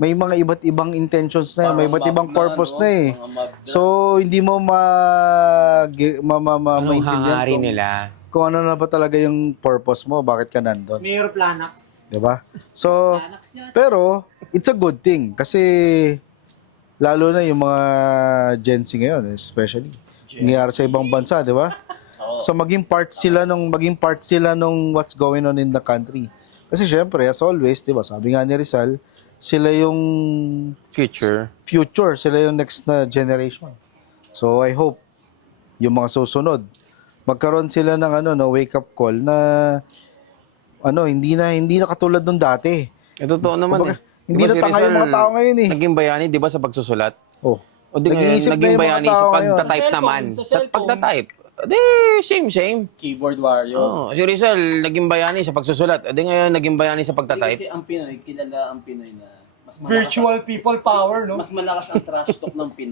may mga iba't ibang intentions na, may iba't ibang purpose na eh. Mga mob na. So, hindi mo Anong maintindihan hangarin nila? kung ano na ba talaga yung purpose mo, bakit ka nandun. Mayor Planax. Diba? So, pero, it's a good thing. Kasi, lalo na yung mga Gen Z ngayon, especially. Nangyayari sa ibang bansa, di ba? So, maging part sila nung what's going on in the country. Kasi syempre, as always, di ba, sabi nga ni Rizal, sila yung Future. sila yung next na generation. So, I hope, yung mga susunod, magkaroon sila ng wake up call na hindi na katulad nung dati. Totoo naman Kumbaga, eh. hindi na tanga yung mga tao ngayon eh. Naging bayani, di ba, sa pagsusulat? Oh. O di ngayon, Nag-iisip na naging yung mga bayani tao sa ngayon. pagtatype Sa naman. cellphone, sa Sa cellphone. pagtatype. Di, same. Keyboard warrior. Oh, si Rizal, naging bayani sa pagsusulat. Di ngayon, naging bayani sa Hindi pagtatype. kasi ang Pinoy, kilala ang Pinoy na mas malakas, Virtual people power, no? mas malakas ang trash talk ng Pinoy.